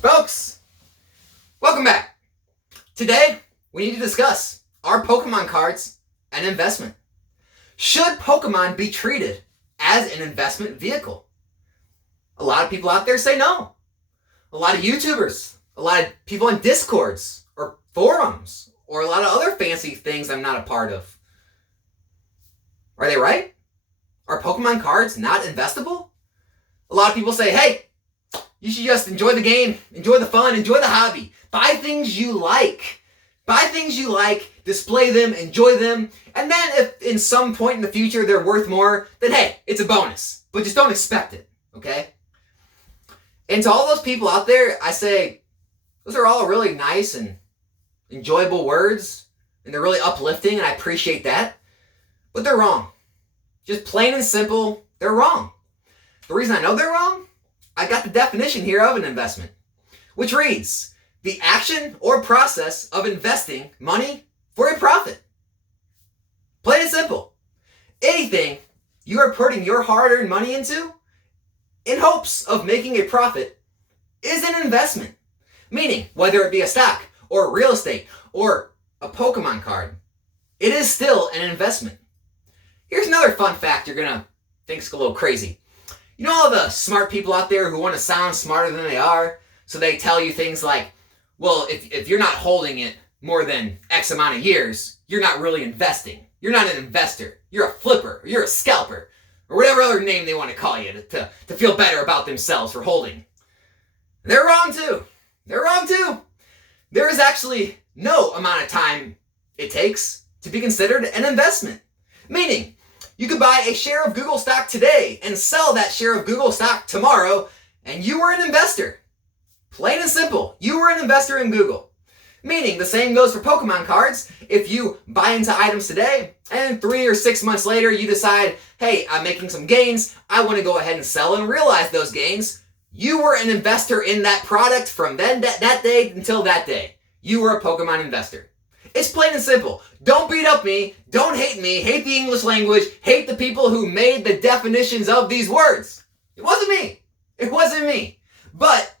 Folks, welcome back. Today, we need to discuss, are Pokemon cards an investment? Should Pokemon be treated as an investment vehicle? A lot of people out there say no. A lot of YouTubers, a lot of people on Discords or forums, or a lot of other fancy things I'm not a part of. Are they right? Are Pokemon cards not investable? A lot of people say, hey, you should just enjoy the game, enjoy the fun, enjoy the hobby. Buy things you like. Buy things you like, display them, enjoy them, and then if in some point in the future they're worth more, then hey, it's a bonus. But just don't expect it, okay? And to all those people out there, I say, those are all really nice and enjoyable words, and they're really uplifting, and I appreciate that. But they're wrong. Just plain and simple, they're wrong. The reason I know they're wrong, I got the definition here of an investment, which reads, the action or process of investing money for a profit. Plain and simple. Anything you are putting your hard-earned money into in hopes of making a profit is an investment. Meaning, whether it be a stock or real estate or a Pokemon card, it is still an investment. Here's another fun fact you're going to think's a little crazy. You know all the smart people out there who want to sound smarter than they are? So they tell you things like, well, if you're not holding it more than X amount of years, you're not really investing. You're not an investor. You're a flipper. Or you're a scalper. Or whatever other name they want to call you to feel better about themselves for holding. They're wrong too. They're wrong too. There is actually no amount of time it takes to be considered an investment. Meaning, you could buy a share of Google stock today and sell that share of Google stock tomorrow, and you were an investor. Plain and simple, you were an investor in Google. Meaning, the same goes for Pokemon cards. If you buy into items today, and 3 or 6 months later you decide, hey, I'm making some gains, I want to go ahead and sell and realize those gains, you were an investor in that product from then that day until that day. You were a Pokemon investor. It's plain and simple. Don't beat up me. Don't hate me. Hate the English language. Hate the people who made the definitions of these words. It wasn't me. It wasn't me. But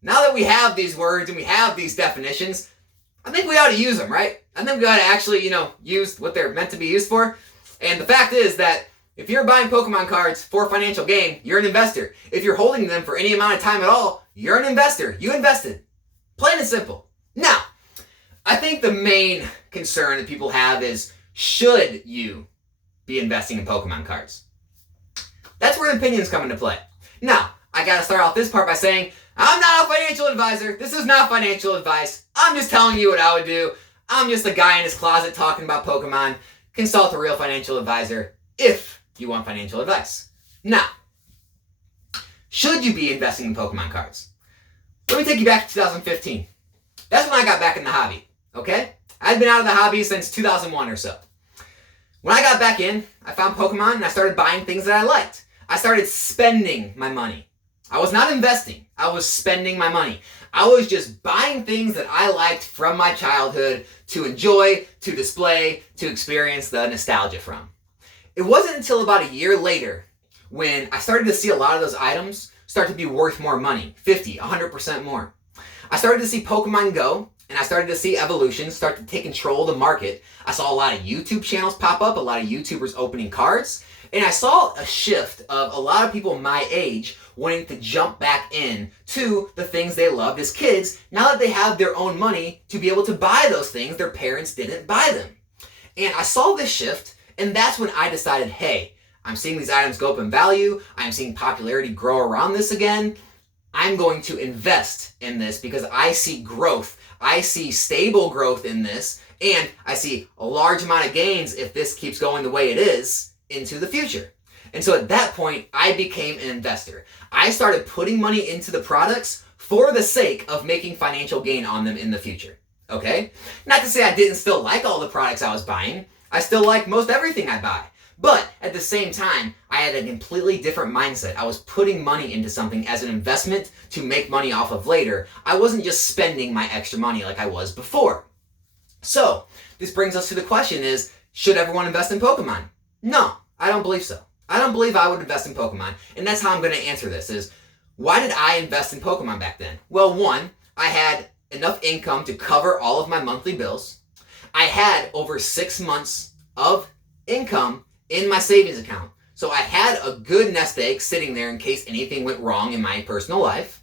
now that we have these words and we have these definitions, I think we ought to use them, right? I think we ought to actually, use what they're meant to be used for. And the fact is that if you're buying Pokemon cards for financial gain, you're an investor. If you're holding them for any amount of time at all, you're an investor. You invested. Plain and simple. Now, I think the main concern that people have is, should you be investing in Pokemon cards? That's where opinions come into play. Now, I gotta start off this part by saying, I'm not a financial advisor. This is not financial advice. I'm just telling you what I would do. I'm just a guy in his closet talking about Pokemon. Consult a real financial advisor if you want financial advice. Now, should you be investing in Pokemon cards? Let me take you back to 2015. That's when I got back in the hobby. Okay? I'd been out of the hobby since 2001 or so. When I got back in, I found Pokemon and I started buying things that I liked. I started spending my money. I was not investing. I was spending my money. I was just buying things that I liked from my childhood to enjoy, to display, to experience the nostalgia from. It wasn't until about a year later when I started to see a lot of those items start to be worth more money, 50, 100% more. I started to see Pokemon Go, and I started to see evolution start to take control of the market. I saw a lot of YouTube channels pop up, a lot of YouTubers opening cards, and I saw a shift of a lot of people my age wanting to jump back in to the things they loved as kids now that they have their own money to be able to buy those things their parents didn't buy them. And I saw this shift, and that's when I decided, hey, I'm seeing these items go up in value, I'm seeing popularity grow around this again, I'm going to invest in this because I see growth. I see stable growth in this, and I see a large amount of gains if this keeps going the way it is into the future. And so at that point, I became an investor. I started putting money into the products for the sake of making financial gain on them in the future. Okay? Not to say I didn't still like all the products I was buying. I still like most everything I buy. But at the same time, I had a completely different mindset. I was putting money into something as an investment to make money off of later. I wasn't just spending my extra money like I was before. So, this brings us to the question is, should everyone invest in Pokemon? No, I don't believe so. I don't believe I would invest in Pokemon. And that's how I'm going to answer this is, Why did I invest in Pokemon back then? Well, one, I had enough income to cover all of my monthly bills. I had over 6 months of income in my savings account. So I had a good nest egg sitting there in case anything went wrong in my personal life.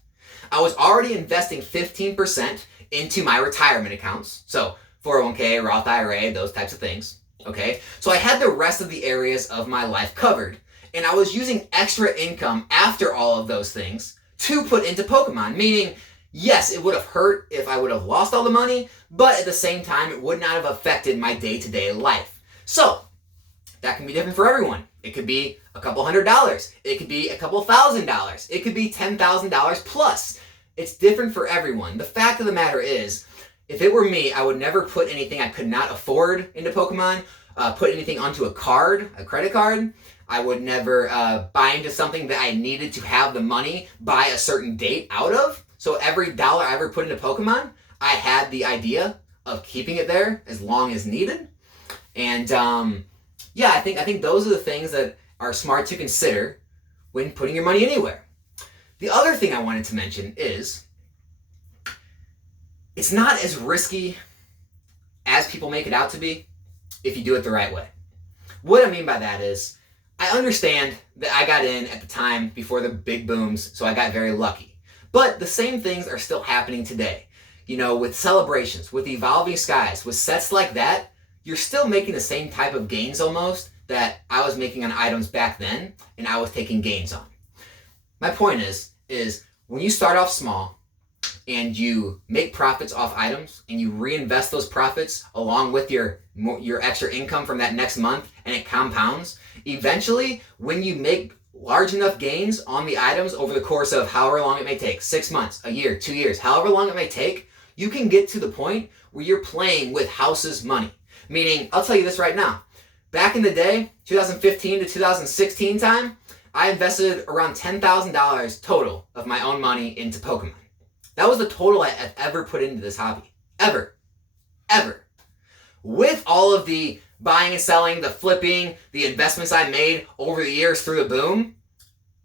I was already investing 15% into my retirement accounts. So 401k, Roth IRA, those types of things. Okay, so I had the rest of the areas of my life covered. And I was using extra income after all of those things to put into Pokemon. Meaning, yes, it would have hurt if I would have lost all the money, but at the same time, it would not have affected my day-to-day life. So that can be different for everyone. It could be a couple $100. It could be a couple $1,000. It could be $10,000 plus. It's different for everyone. The fact of the matter is, if it were me, I would never put anything I could not afford into Pokemon, put anything onto a credit card. I would never buy into something that I needed to have the money by a certain date out of. So every dollar I ever put into Pokemon, I had the idea of keeping it there as long as needed. And yeah, I think those are the things that are smart to consider when putting your money anywhere. The other thing I wanted to mention is it's not as risky as people make it out to be if you do it the right way. What I mean by that is, I understand that I got in at the time before the big booms, so I got very lucky. But the same things are still happening today. You know, with celebrations, with evolving skies, with sets like that, you're still making the same type of gains almost that I was making on items back then, and I was taking gains on. My point is when you start off small and you make profits off items and you reinvest those profits along with your extra income from that next month and it compounds, eventually when you make large enough gains on the items over the course of however long it may take, 6 months, a year, 2 years, however long it may take, you can get to the point where you're playing with house's money. Meaning, I'll tell you this right now, back in the day, 2015 to 2016 time, I invested around $10,000 total of my own money into Pokemon. That was the total I've ever put into this hobby. Ever. With all of the buying and selling, the flipping, the investments I made over the years through the boom,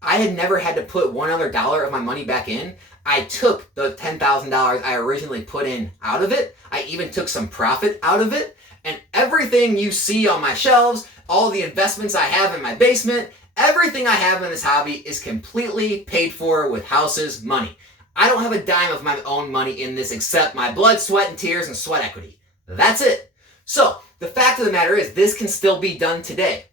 I had never had to put one other dollar of my money back in. I took the $10,000 I originally put in out of it. I even took some profit out of it. And everything you see on my shelves, all the investments I have in my basement, everything I have in this hobby is completely paid for with house's money. I don't have a dime of my own money in this except my blood, sweat, and tears and sweat equity. That's it. So the fact of the matter is this can still be done today.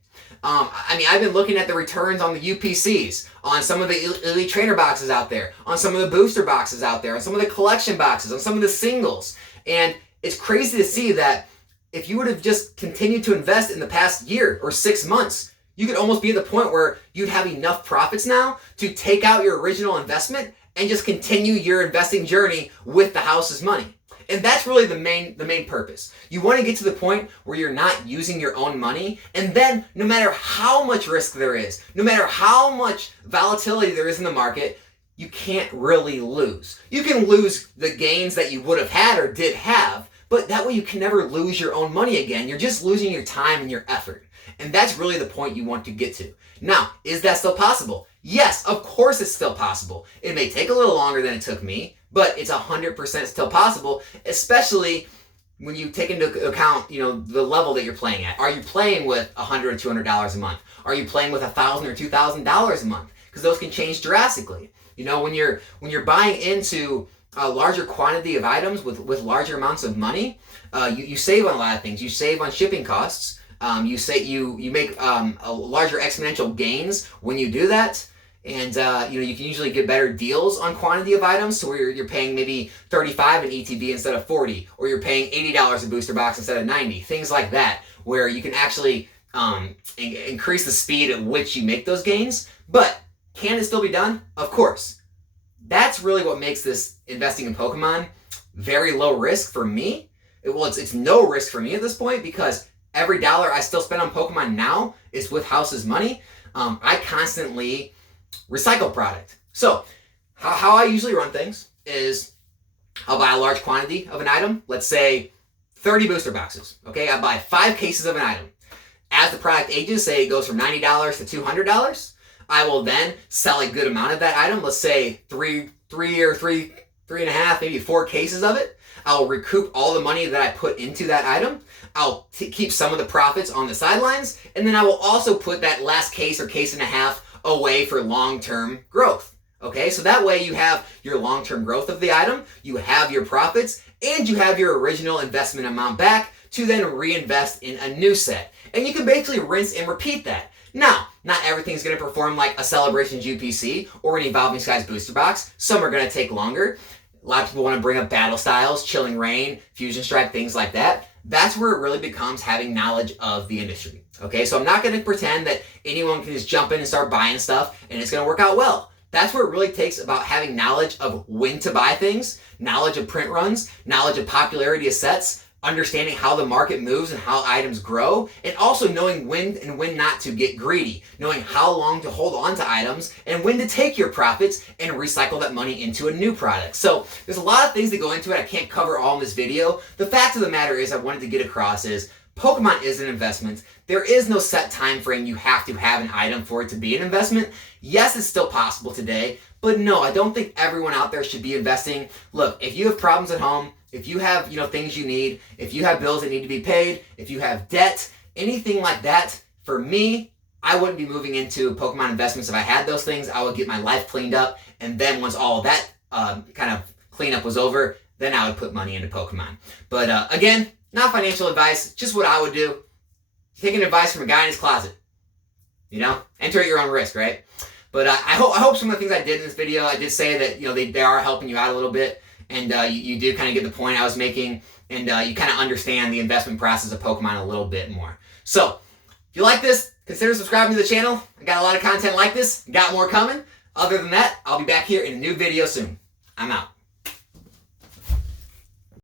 I've been looking at the returns on the UPCs, on some of the Elite Trainer boxes out there, on some of the booster boxes out there, on some of the collection boxes, on some of the singles. And it's crazy to see that if you would have just continued to invest in the past year or 6 months, you could almost be at the point where you'd have enough profits now to take out your original investment and just continue your investing journey with the house's money. And that's really the main purpose. You want to get to the point where you're not using your own money, and then no matter how much risk there is, no matter how much volatility there is in the market, you can't really lose. You can lose the gains that you would have had or did have, but that way you can never lose your own money again. You're just losing your time and your effort. And that's really the point you want to get to. Now, is that still possible? Yes, of course it's still possible. It may take a little longer than it took me, but it's 100% still possible, especially when you take into account, the level that you're playing at. Are you playing with $100 or $200 a month? Are you playing with $1,000 or $2,000 a month? Because those can change drastically. When you're buying into a larger quantity of items with larger amounts of money, you save on a lot of things. You save on shipping costs. You make a larger exponential gains when you do that. And you can usually get better deals on quantity of items, so where you're paying maybe $35 in ETB instead of $40, or you're paying $80 a booster box instead of $90, things like that, where you can actually increase the speed at which you make those gains. But can it still be done? Of course. That's really what makes this investing in Pokemon very low risk for me. It's no risk for me at this point, because every dollar I still spend on Pokemon now is with house's money. I constantly recycle product. So how I usually run things is I'll buy a large quantity of an item, let's say 30 booster boxes. Okay, I buy 5 cases of an item. As the product ages, say it goes from $90 to $200, I will then sell a good amount of that item, let's say three and a half, maybe 4 cases of it. I'll recoup all the money that I put into that item. I'll keep some of the profits on the sidelines, and then I will also put that last case or case and a half away for long-term growth. Okay, so that way you have your long-term growth of the item, you have your profits, and you have your original investment amount back to then reinvest in a new set. And you can basically rinse and repeat that. Now, not everything's going to perform like a Celebrations UPC or an Evolving Skies booster box. Some are going to take longer. A lot of people want to bring up battle styles, Chilling Reign, Fusion Strike, things like that. That's where it really becomes having knowledge of the industry. Okay, so I'm not going to pretend that anyone can just jump in and start buying stuff and it's going to work out well. That's where it really takes about having knowledge of when to buy things, knowledge of print runs, knowledge of popularity of sets, understanding how the market moves and how items grow, and also knowing when and when not to get greedy, knowing how long to hold on to items and when to take your profits and recycle that money into a new product. So there's a lot of things that go into it. I can't cover all in this video. The fact of the matter is I wanted to get across is Pokemon is an investment. There is no set time frame you have to have an item for it to be an investment. Yes, it's still possible today, but no, I don't think everyone out there should be investing. Look, if you have problems at home, if you have, things you need, if you have bills that need to be paid, if you have debt, anything like that, for me, I wouldn't be moving into Pokemon investments if I had those things. I would get my life cleaned up, and then once all of that kind of cleanup was over, then I would put money into Pokemon. But again, not financial advice, just what I would do. Taking advice from a guy in his closet. Enter at your own risk, right? But I hope some of the things I did in this video, I did say that, they are helping you out a little bit. And you do kind of get the point I was making, and you kind of understand the investment process of Pokemon a little bit more. So, if you like this, consider subscribing to the channel. I got a lot of content like this, got more coming. Other than that, I'll be back here in a new video soon. I'm out.